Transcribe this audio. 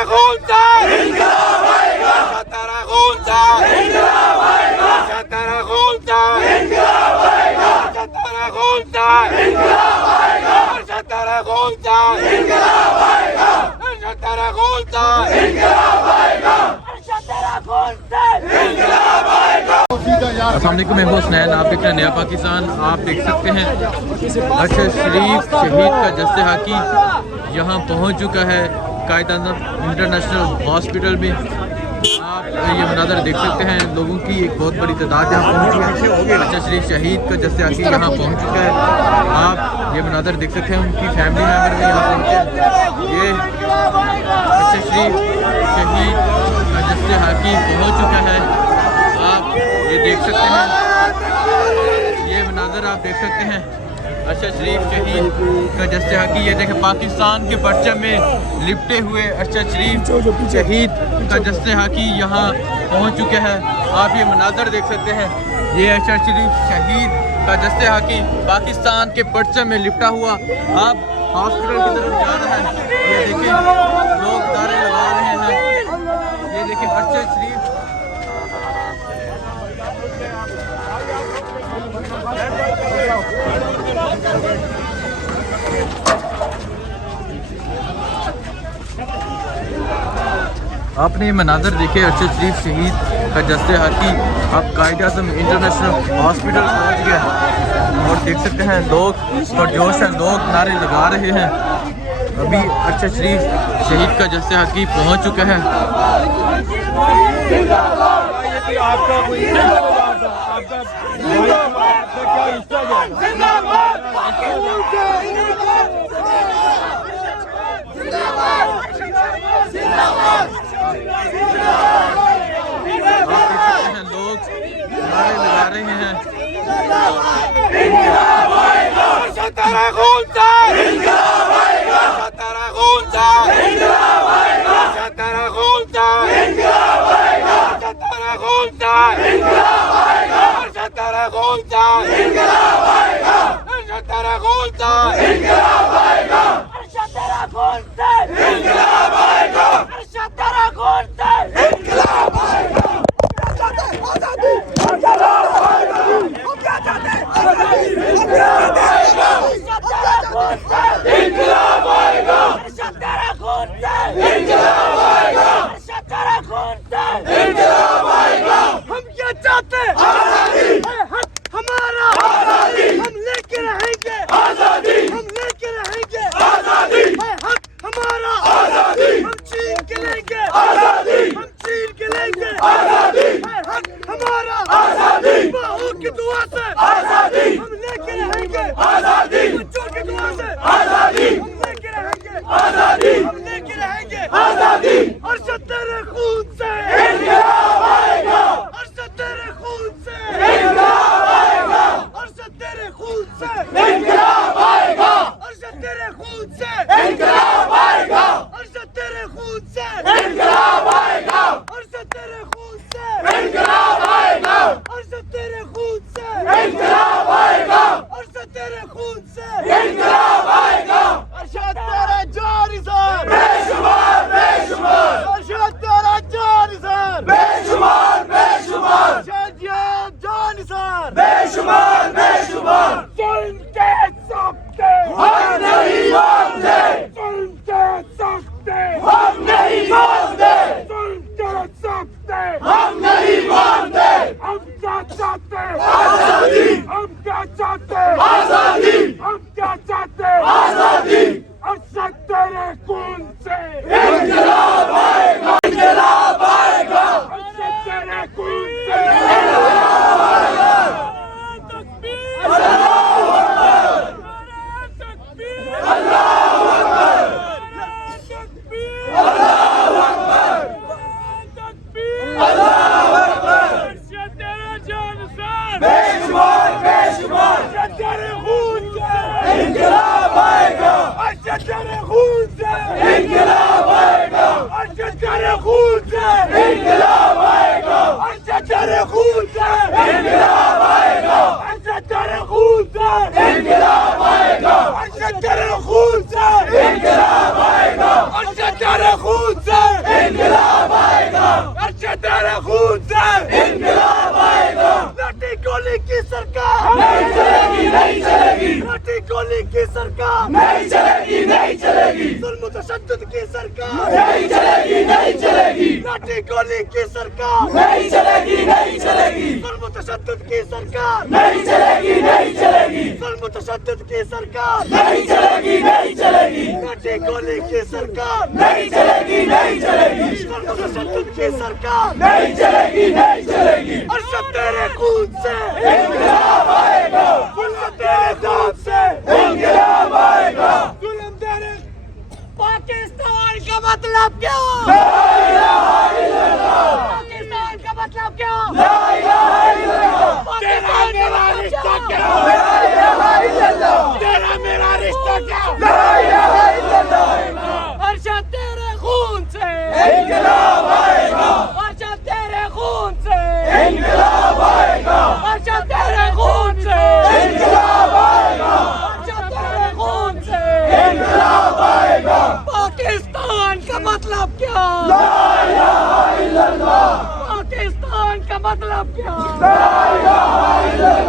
तेरा खून से इंकलाब आएगा, तेरा खून से इंकलाब आएगा, तेरा खून से इंकलाब आएगा, तेरा खून से इंकलाब आएगा, तेरा खून से इंकलाब आएगा, तेरा खून से इंकलाब आएगा, तेरा खून से इंकलाब आएगा। अस्सलाम वालेकुम, मैं हुसनैन, आप देख रहे हैं नया पाकिस्तान। आप देख सकते हैं अरशद शरीफ शहीद का जस्ते हाकी यहाँ पहुँच चुका है कायदाना इंटरनेशनल हॉस्पिटल में। आप ये मनाज़र देख सकते हैं, लोगों की एक बहुत बड़ी तादाद यहाँ पहुँची है। अरशद शरीफ शहीद का जस्ते हाकी यहाँ पहुँच चुका है। आप ये मनाज़र देख सकते हैं, उनकी फैमिली मेम्बर भी यहाँ पहुँचे हैं। ये अरशद शरीफ शहीद का जस्ते हाकी पहुँच चुका है। आप ये देख सकते हैं, ये मनाज़र आप देख सकते हैं अरशद शरीफ शहीद का जस्ते हाकी। ये देखें, पाकिस्तान के परचम में लिपटे हुए अरशद शरीफ शहीद का जस्ते हाकी यहाँ पहुँच चुके हैं। आप ये मनाज़र देख सकते हैं, ये अरशद शरीफ शहीद का जस्ते हाकी पाकिस्तान के परचम में लिपटा हुआ आप हॉस्पिटल की तरफ जा रहा है। ये देखें, लोग नारे लगा रहे हैं। ये देखें अरशद शरीफ आपने ये मनाज़र देखे अरशद शरीफ शहीद का जस्ते हाकी अब कायद-ए-आज़म इंटरनेशनल हॉस्पिटल पहुँच गया और देख सकते हैं लोग पुरजोश हैं, लोग नारे लगा रहे हैं। अभी अरशद शरीफ शहीद का जस्ते हाकी पहुँच चुका है। लोग नारे लगा रहे हैं। तेरा खून से इंकलाब आएगा, तेरा खून से इंकलाब आएगा, तेरा खून से इंकलाब आएगा, तेरा खून से इंकलाब आएगा, तेरा खून से इंकलाब आएगा, तेरा खून से इंकलाब आएगा, तेरा खून से इंकलाब आएगा, तेरा खून से इंकलाब आएगा। आजादी इंकलाब आएगा, हम क्या चाहते हैं? आजादी इंकलाब आएगा, तेरा खून से इंकलाब आएगा, तेरा खून से इंकलाब आएगा, तेरा खून से इंकलाब आएगा। हम क्या चाहते हैं? आजादी हक हमारा, आजादी हम लेके रहेंगे, आजादी हम लेके रहेंगे, आजादी हक हमारा, आजादी हम छीन के लेंगे, आजादी हम छीन के लेंगे, आजादी हक हमारा, आजादी बाहों की दुआ से, आजादी हम लेके रहेंगे, आजादी बच्चों की दुआ से, आजादी हम लेके रहेंगे, आजादी हम लेके रहेंगे, आजादी अरशद तेरे खून से इंकलाब आएगा, अरशद तेरे खून से इंकलाब आएगा, अरशद तेरे खून से इंकलाब आएगा, अरशद तेरे खून से इंकलाब आएगा, अरशद तेरे खून से इंकलाब आएगा, अरशद तेरे खून से इंकलाब आएगा, अरशद तेरे खून से इंकलाब आएगा, अरशद तेरे खून से इंकलाब आएगा, अरशद तेरा जानिसार बेशुमार बेशुमार, अरशद तेरा जानिसार बेशुमार बेशुमार, अरशद ये जानिसार बेशुमार बेशुमार। जुल्म के सख्ते हम नहीं मानते, जुल्म के सख्ते हम नहीं मानते, जुल्म के सख्ते हम नहीं मानते। हम क्या चाहते हैं? आजादी हम क्या चाहते हैं? आजादी हम क्या चाहते हैं? आजादी अरशद तेरे खून से इंकलाब आएगा, इंकलाब आएगा, अरशद तेरे खून से इंकलाब आएगा। तकबीर अल्लाहू अकबर, तकबीर अल्लाहू अकबर, तकबीर अल्लाहू अकबर, तकबीर अल्लाहू अकबर। अरशद तेरा जानिसार बेशुमार बेशुमार, अरशद तेरे खून से इंकलाब आएगा, अरशद तेरे खून से इंकलाब आएगा, अरशद तेरे खून से इंकलाब आएगा, अरशद तेरे खून से इंकलाब आएगा, अरशद तेरे खून से इंकलाब आएगा, अरशद तेरे खून से इंकलाब आएगा, अरशद तेरे खून से तशद्दुद की सरकार नहीं चलेगी, नहीं चलेगी। लाठी गोली की सरकार नहीं चलेगी, नहीं चलेगी। जुल्म तशद्दुद की सरकार नहीं चलेगी, नहीं चलेगी। जुल्म तशद्दुद की सरकार नहीं चलेगी, नहीं चलेगी। लाठी गोली की सरकार नहीं चलेगी, नहीं चलेगी। जुल्म तशद्दुद की सरकार नहीं चलेगी, नहीं चलेगी। अरशद तेरे खून से इंकलाब आएगा, जुल्म तेरे दांत से इंकलाब आएगा। जुल्म तेरे पाकिस्तान का मतलब क्या? ला इलाहा इल्लल्लाह। पाकिस्तान का मतलब क्या? ला इलाहा इल्लल्लाह। तेरा मेरा रिश्ता क्या? ला इलाहा इल्लल्लाह। तेरा मेरा रिश्ता क्या? ला इलाहा इल्लल्लाह। अरशद तेरे खून से इंकलाब आएगा, अरशद तेरे खून से इंकलाब आएगा, अरशद तेरे खून से इंकलाब आएगा, अरशद तेरे खून से इंकलाब आएगा। पाकिस्तान का मतलब क्या? ला इलाहा इल्लल्लाह। पाकिस्तान का मतलब क्या? ला इलाहा इल्लल्लाह।